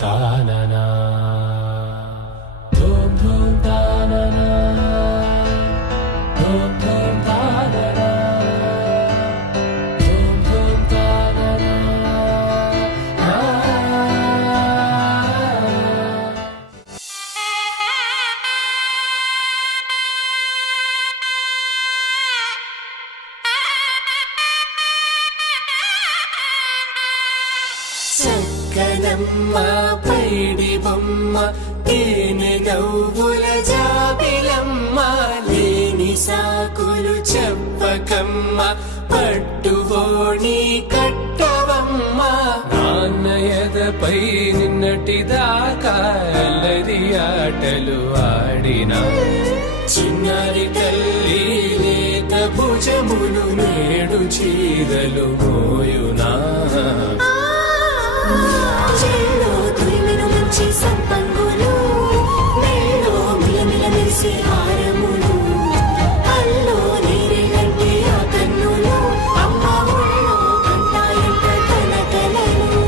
తాననా ధూమ్ ధూమ్ తాననా ధూమ్ ధూమ్ తాననా ధూమ్ ధూమ్ తాననా చక్కనమ్మ పైడి బొమ్మ తేనె నవ్వుల జాబిలమ్మ లేని సాకులు చెప్పకమ్మ పట్టువోణి కట్టవమ్మ నాన్నయదపై నిన్నటిదాకా అల్లరి ఆటలు ఆడినా చిన్నారి తల్లి లేత భుజములు నేడు చీరలు మోయునా చెల్లో తురిమిన మంచి సంపంగులు మెల్లో మిలమిల మెరిసే హారములు అల్లో నీరేనంటే ఆ కన్నులు అమ్మ ఒళ్ళో కంటాయంట తన కలలు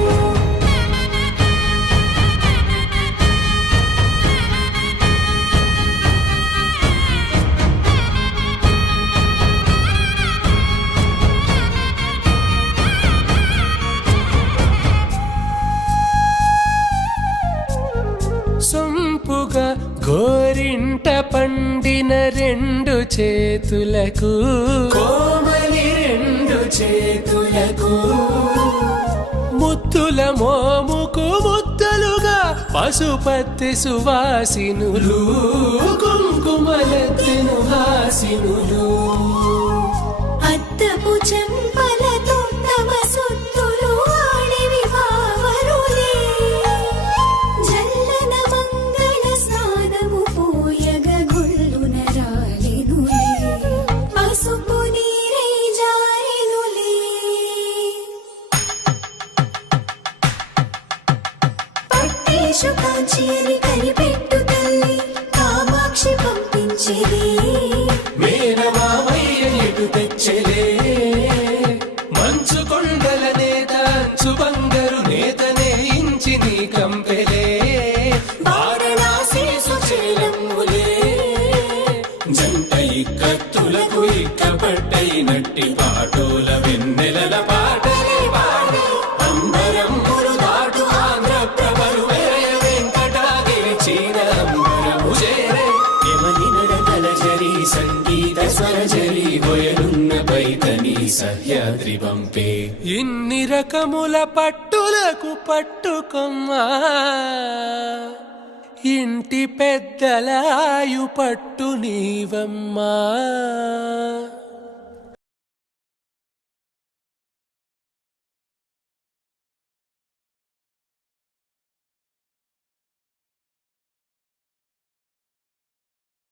సొంపుగా గోరింట పండిన రెండు చేతులకు కోమలి రెండు చేతులకు ముద్దుల మోముకు ముద్దలుగా పశుపతి సువాసినులు కుంకుమలెత్తెను హాసినులు అద్దపు చెంపలతో తమ సొత్తులు ఆడివి వావరులే జల్లన మంగళ స్నానము పోయగ గొల్లున రాలినులే పసుపు నీరై జారినులే పట్టేషు కాంచి అని కనిపెట్టు తల్లి కామాక్షి పంపించేది మేనమామయ్య ఎటు తెచ్చలే మంచు కొండల నేత అంచు బంగారు నేతనే ఇంచి నీ కంపెలే వారణాసి సుచేలమ్ములే జంట ఇక్కత్తులకు ఇక్కపట్టైనట్టి పాటోల వెన్నెలల పాటలే పాడే అంబరమ్ములు దాటు ఆంధ్ర ప్రభలు వేయ వెంకటాగిరి చీన అంబరము చేరే యమని నడకల జరి సంగీత స్వరజరి హొయలున్న పైతని సహ్యాద్రి పంపే ఇన్ని రకముల పట్టులకు పట్టుకొమ్మా ఇంటి పెద్దలాయు పట్టు నీవమ్మా